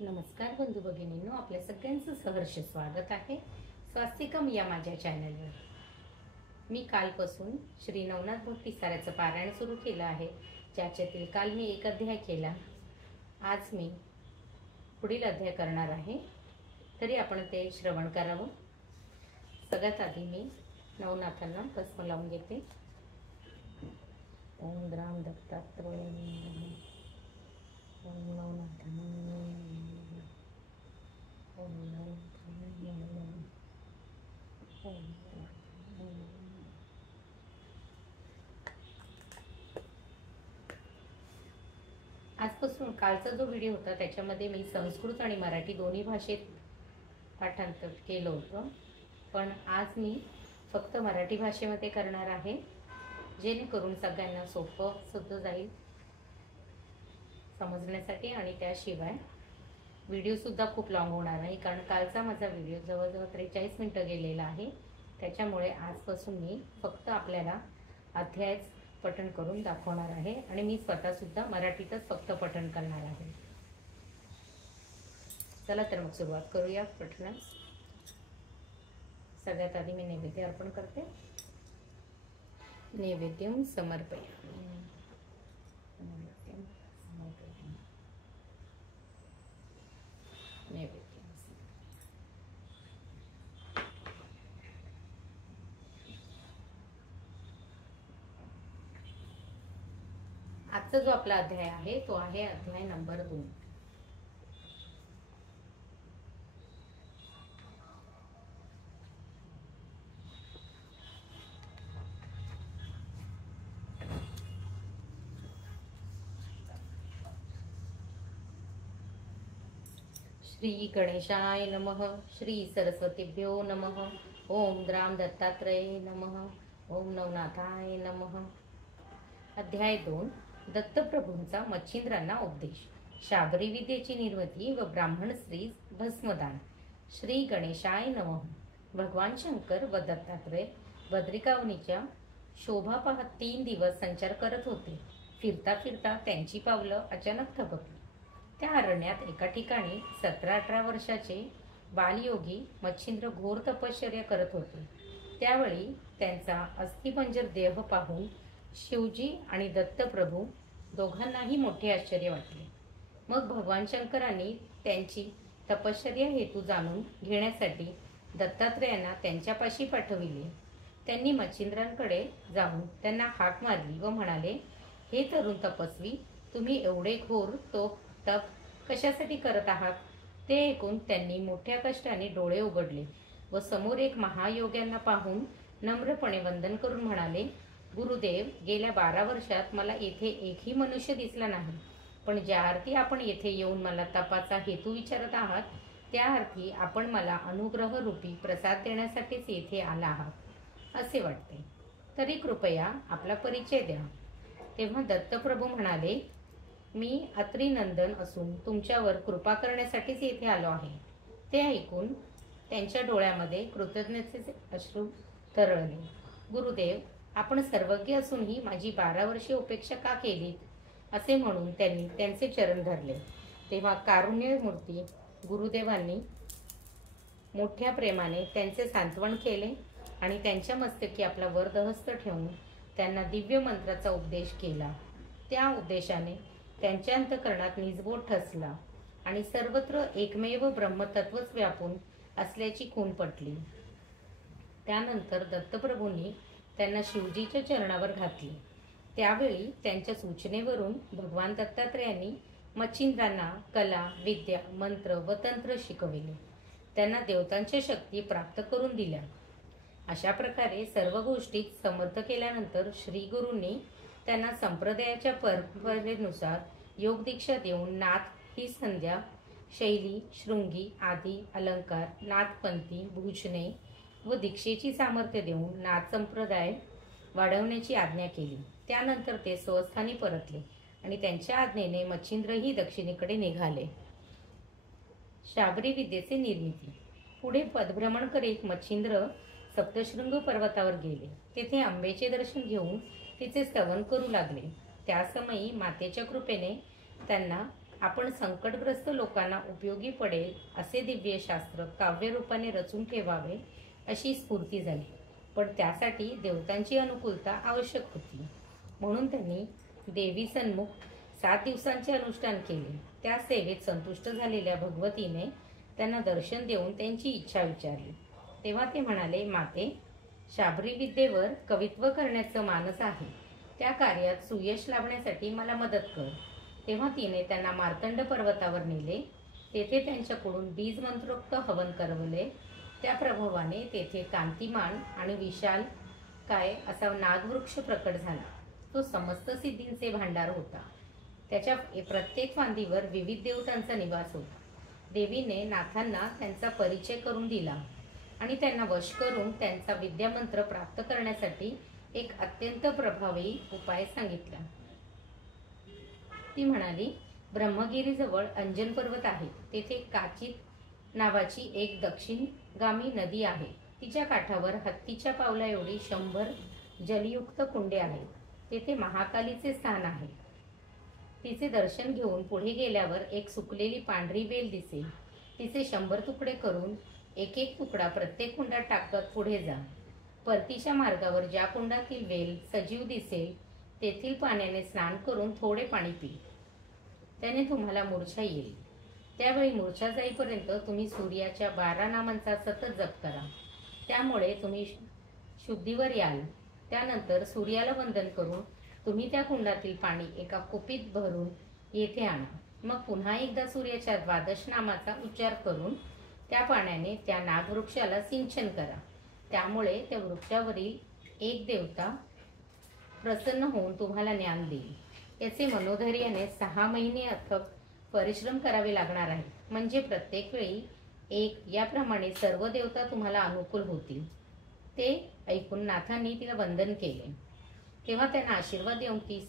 नमस्कार बंधू भगिनींनो, आपल्या सगळ्यांचं सहर्ष स्वागत आहे स्वास्तिकम या माझ्या चॅनलवर। मी कालपासून श्री नवनाथ भक्ती साराचं पारायण सुरू केलं आहे, ज्याच्यातील काल मी एक अध्याय केला। आज मी पुढील अध्याय करणार आहे, तरी आपण ते श्रवण करावं। सगळ्यात आधी मी नवनाथांना भस्म लावून घेते। ओम ग्राम दत्तात्रय नमः। ओम नवनाथाय नमः। ओम नवनाथाय नमः। ओम नवनाथाय नमः। आजपासून कालचा जो व्हिडिओ होता त्याच्यामध्ये मी संस्कृत आणि मराठी दोन्ही भाषेत पाठांतर केलं होतं, पण आज मी फक्त मराठी भाषेमध्ये करणार आहे, जेणेकरून सगळ्यांना सोपं सुद्धा जाईल समजण्यासाठी। आणि त्याशिवाय व्हिडिओ सुद्धा खूप लॉंग होणार नाही, कारण कालचा माझा व्हिडिओ जवळजवळ 43 मिनिटं गेलेला आहे। त्याच्यामुळे आजपासून मी फक्त आपल्याला अध्याय पठण करून दाखवणार आहे, आणि मी स्वतः सुद्धा मराठीतच फक्त पठण करणार आहे। चला तर मग सुरुवात करूया पठणास। सगळ्यात आधी मी नैवेद्य अर्पण करते। नैवेद्यम समर्पयामि। आजचा जो आपला अध्याय आहे तो आहे अध्याय नंबर 2। श्री गणेशाय नमः। श्री सरस्वतीभ्यो नमः। ओम ग्राम दत्तात्रय नमः। ओम नवनाथाय नमः। अध्याय 2। दत्तप्रभूंचा मच्छिंद्रांना उपदेश। शाबरी विद्येची निर्मिती व ब्राह्मण स्त्री भस्मदान। श्री गणेशाय नमः। भगवान शंकर व दत्तात्रय बद्रिकावनीच्या शोभा पाहत 3 दिवस संचार करत होते। फिरता फिरता त्यांची पावलं अचानक थबकली। त्या अरण्यात एका ठिकाणी 17-18 वर्षाचे बालयोगी मच्छिंद्र घोर तपश्चर्या करत होते। त्यावेळी त्यांचा अस्थिपंजर देह पाहून शिवजी आणि दत्तप्रभू दोघांनाही मोठे आश्चर्य वाटले। मग भगवान शंकरांनी त्यांची तपश्चर्या हेतू जाणून घेण्यासाठी दत्तात्रयांना त्यांच्यापाशी पाठविले। त्यांनी मच्छिंद्रांकडे जाऊन त्यांना हाक मारली व म्हणाले, हे तरुण तपस्वी, तुम्ही एवढे घोर तप कशासाठी करत आहात? ते ऐकून त्यांनी मोठ्या कष्टाने डोळे उघडले व समोर एक महायोग्यांना पाहून नम्रपणे वंदन करून म्हणाले, गुरुदेव, गेल्या 12 वर्षात मला येथे एकही मनुष्य दिसला नाही, पण ज्या अर्थी आपण येथे येऊन मला तपाचा हेतू विचारत आहात, त्या अर्थी आपण मला अनुग्रह रूपी प्रसाद देण्यासाठीच येथे आला आहात असे वाटते, तरी कृपया आपला परिचय द्या। तेव्हा दत्तप्रभू म्हणाले, मी अत्रिनंदन असून तुमच्यावर कृपा करण्यासाठीच येथे आलो आहे। ते ऐकून त्यांच्या डोळ्यामध्ये कृतज्ञतेचे अश्रू तरळले। गुरुदेव, आपण सर्वज्ञ असूनही माझी 12 वर्षे उपेक्षा का केलीत? असे म्हणून त्यांनी त्यांचे चरण धरले। तेव्हा कारुण्यमूर्ती गुरुदेवांनी मोठ्या प्रेमाने त्यांचे सांत्वन केले आणि त्यांच्या मस्तकी आपला वरदहस्त ठेवून त्यांना दिव्य मंत्राचा उपदेश केला। त्या उपदेशाने त्यांच्या अंतःकरणात निजबोध ठसला आणि सर्वत्र एकमेव ब्रह्मतत्वच व्यापून असल्याची खूण पटली। त्यानंतर दत्तप्रभूंनी त्यांना शिवजीच्या चरणावर घातले। त्यावेळी त्यांच्या सूचनेवरून भगवान दत्तात्रयांनी मच्छिंद्रांना कला, विद्या, मंत्र व तंत्र शिकविले। त्यांना देवतांच्या शक्ती प्राप्त करून दिल्या। अशा प्रकारे सर्व गोष्टीत समर्थ केल्यानंतर श्री गुरूंनी त्यांना संप्रदायाच्या परंपरेनुसार योग दीक्षा देऊन नाथ ही संध्या, शैली, शृंगी आदी अलंकार, नाथपंथी, भूषणे व दीक्षेची सामर्थ्य देऊन नाथ संप्रदाय वाढवण्याची आज्ञा केली। त्यानंतर ते स्वस्थानी परतले आणि त्यांच्या आज्ञेने मच्छिंद्रही दक्षिणेकडे निघाले। शाबरी विद्येची निर्मिती। पुढे पदभ्रमण करीत मच्छिंद्र सप्तशृंग पर्वतावर गेले। तेथे अंबेचे दर्शन घेऊन तिचे स्तवन करू लागले। त्या समयी मातेच्या कृपेने त्यांना आपण संकटग्रस्त लोकांना उपयोगी पडेल असे दिव्य शास्त्र काव्यरूपाने रचून ठेवावे अशी स्फूर्ती झाली. पण त्यासाठी देवतांची अनुकूलता आवश्यक होती. म्हणून त्यांनी देवी सन्मुख 7 दिवसांचे अनुष्ठान केले. त्या सेवेत संतुष्ट झालेल्या भगवतीने त्यांना दर्शन देऊन त्यांची इच्छा विचारली. तेव्हा ते म्हणाले, माते, शाबरी विद्येवर कवित्व करण्याचं मानस आहे. त्या कार्यात सुयश लाभण्यासाठी मला मदत कर. तेव्हा तिने त्यांना मार्तंड पर्वतावर नेले. तेथे त्यांच्याकडून बीज मंत्रोक्त हवन करवले. त्या प्रभावाने तेथे कांतिमान आणि विशाल काय असा नागवृक्ष प्रकट झाला. तो समस्त सिद्धींचे भांडार होता. त्याच्या प्रत्येक फांदीवर विविध देवतांचा निवास होता. देवीने नाथांना त्यांचा परिचय करून दिला आणि त्यांना वश करून त्यांचा विद्यामंत्र प्राप्त करण्यासाठी एक अत्यंत प्रभावी उपाय सांगितला. ती म्हणाली, ब्रह्मगिरीजवळ अंजन पर्वत आहे. तेथे काचित नावाची एक दक्षिणगामी नदी आहे. तिच्या काठावर हत्तीच्या पावला एवढी 100 जलयुक्त कुंडे आहेत. तेथे महाकालीचे स्थान आहे. तिचे दर्शन घेऊन पुढे गेल्यावर एक सुकलेली पांढरी वेल दिसेल. तिचे 100 तुकडे करून एक एक तुकडा प्रत्येक कुंडात टाकत पुढे जा. परतीच्या मार्गावर ज्या कुंडातील वेल सजीव दिसेल तेथील पाण्याने स्नान करून थोडे पाणी पी. त्याने तुम्हाला मूर्छा येईल. त्यावेळी मूर्छा जाईपर्यंत तुम्ही सूर्याच्या 12 नामांचा सतत जप करा. त्यामुळे तुम्ही शुद्धीवर याल. त्यानंतर सूर्याला वंदन करून तुम्ही त्या कुंडातील पाणी एका कुपीत भरून येथे आणा. मग पुन्हा एकदा सूर्याच्या 12 नामाचा उच्चार करून त्या पाण्याने त्या नागवृक्षाला सिंचन करा. त्यामुळे त्या वृक्षावरील एक देवता प्रसन्न होऊन तुम्हाला ज्ञान देईल. याचे मनोधैर्याने 6 महिने अथक परिश्रम करावे लागणार आहे. म्हणजे प्रत्येक वेळी एक याप्रमाणे सर्व देवता तुम्हाला अनुकूल होतील. ते ऐकून नाथांनी तिला वंदन केले. तेव्हा त्यांना आशीर्वाद देऊन ती